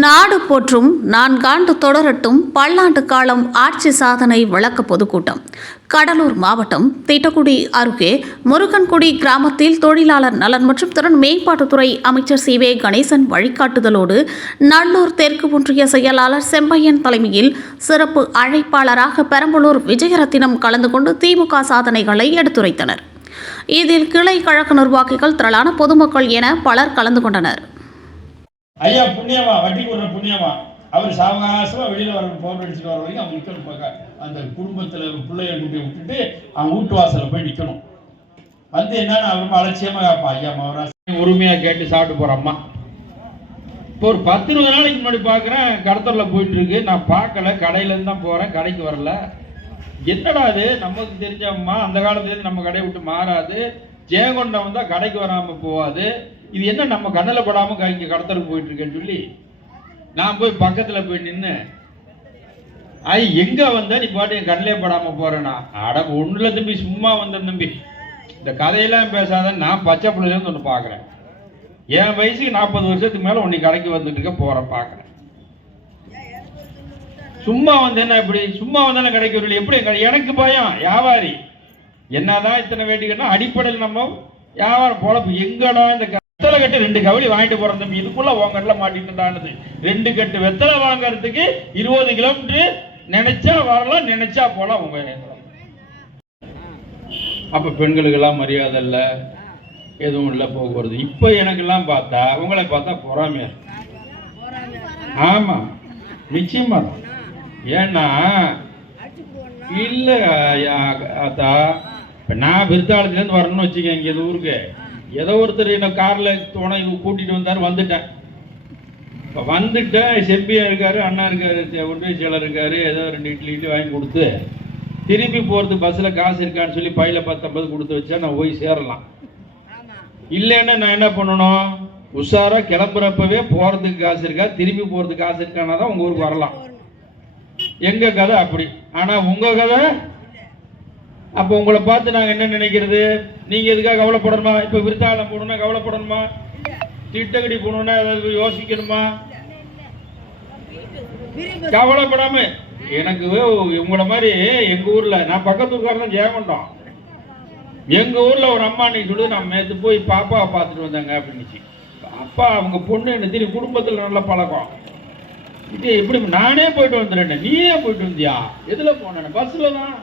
நாடு போற்றும் 4 ஆண்டு தொடரட்டும் பல்லாண்டு காலம் ஆட்சி சாதனை விளக்க பொதுக்கூட்டம். கடலூர் மாவட்டம் திட்டக்குடி அருகே முருகன்குடி கிராமத்தில் தொழிலாளர் நலன் மற்றும் திறன் மேம்பாட்டுத்துறை அமைச்சர் சி. வே. கணேசன் வழிகாட்டுதலோடு நல்லூர் தெற்கு ஒன்றிய செயலாளர் செம்பையன் தலைமையில் சிறப்பு அழைப்பாளராக பெரம்பலூர் விஜயரத்தினம் கலந்து கொண்டு திமுக சாதனைகளை எடுத்துரைத்தனர். இதில் கிளை கழக நிர்வாகிகள், திரளான பொதுமக்கள் என பலர் கலந்து கொண்டனர். ஐயா புண்ணியமா, வட்டி கொடுற புண்ணியமா, அவர் சாவகாசமா வெளியில வர போன் அடிச்சுட்டு வர வரைக்கும் அவங்க நிக்கணும். பார்க்க அந்த குடும்பத்துல பிள்ளைய கூட்டி விட்டுட்டு அவங்க வீட்டு வாசல போய் நிக்கணும். வந்து என்னன்னு அவர் அலட்சியமா கேட்பா, ஐயா மகராஜ் உரிமையா கேட்டு சாப்பிட்டு போறம்மா. இப்போ ஒரு 10-20 நாளைக்கு முன்னாடி பாக்குறேன், கடத்தல போயிட்டு இருக்கு. நான் பார்க்கல, கடையில இருந்து தான் போறேன், கடைக்கு வரல. என்னடா அது, நமக்கு தெரிஞ்சம்மா அந்த காலத்துல இருந்து நம்ம கடையை விட்டு மாறாது, ஜெயங்கொண்டம் வந்தா கடைக்கு வராம போவாது, இது என்ன நம்ம கண்ணில் படாம இங்க கடத்தலுக்கு போயிட்டு இருக்கேன்னு சொல்லி நான் போய் பக்கத்துல போய் நின்று, எங்க வந்த நீ பாட்டு என் கண்ணிலே படாம போறேன்னா, அட ஒண்ணுல தம்பி, சும்மா வந்த தம்பி, இந்த கதையெல்லாம் பேசாத, நான் பச்சை பிள்ளைல இருந்து ஒன்று பாக்குறேன், என் வயசுக்கு 40 வருஷத்துக்கு மேல உன்னை கடைக்கு வந்துட்டு இருக்க போறேன் பாக்குறேன். சும்மா வந்தேன்னா எப்படி, சும்மா வந்தானே கடைக்கு வரல, எப்படி எனக்கு பயம். வியாபாரி என்னதான் இத்தனை வேண்டிக்கணும், அடிப்படையில் நம்ம வியாபாரம் போல எங்கடா இந்த வெத்தலை கட்டு 2 கவலி வாங்கிட்டு போறோம் தம்பி, இதுக்குள்ள உங்கள்ல மாட்டிட்டு 2 கட்டு வெத்தலை வாங்கறதுக்கு 20 கிலோமீட்டர், நினைச்சா வரலாம், நினைச்சா போலாம். உங்க அப்ப பெண்களுக்கு எல்லாம் மரியாதை இல்ல, எதுவும் இல்ல, போக்குவரத்து. இப்ப எனக்கு எல்லாம் பார்த்தா, உங்களை பார்த்தா பொறாமையா. ஆமா, நிச்சயமா. ஏன்னா இல்ல அத்தா, இப்ப நான் விருத்தாளத்துல இருந்து வரணும்னு வச்சுக்க, இங்க இந்த ஊருக்கு ஏதோ ஒருத்தர் என்ன கார்ல துணை கூட்டிட்டு வந்தாரு, வந்துட்டேன். இப்ப வந்துட்டேன், செம்பியா இருக்காரு, அண்ணா இருக்காரு, ஒன்றிய செயலர் இருக்காரு, ஏதோ 2 இட்லி வாங்கி கொடுத்து திருப்பி போறது பஸ்ல காசு இருக்கான்னு சொல்லி பையில 10-50 கொடுத்து வச்சா நான் போய் சேரலாம். இல்லைன்னா நான் என்ன பண்ணணும், உஷாரா கிளம்புறப்பவே போறதுக்கு காசு இருக்கா, திரும்பி போறதுக்கு காசு இருக்கானா தான் உங்க ஊருக்கு வரலாம். எங்க கதை அப்படி. ஆனா உங்க கதை அப்ப உங்களை பார்த்து நாங்க என்ன நினைக்கிறது, நீங்க எதுக்காக கவலைப்படணுமா, இப்ப விருத்தாளம் போகணும்னா கவலைப்படணுமா, திட்டக்கடி போகணும்னா ஏதாவது யோசிக்கணுமா, கவலைப்படாம. எனக்கு உங்களை மாதிரி எங்க ஊர்ல, நான் பக்கத்து ஊருக்காரன் தான், ஜெயங்கொண்டம். எங்க ஊர்ல ஒரு அம்மா நீ சொல்லுது, நான் நேற்று போய் பாப்பாவை பார்த்துட்டு வந்தாங்க அப்படின்னு. அப்பா அவங்க பொண்ணு என்ன தெரியும், குடும்பத்துல நல்ல பழக்கம். இது எப்படி நானே போயிட்டு வந்துடுறேன், நீயே போயிட்டு வந்தியா, எதுல போன, பஸ்ல தான்.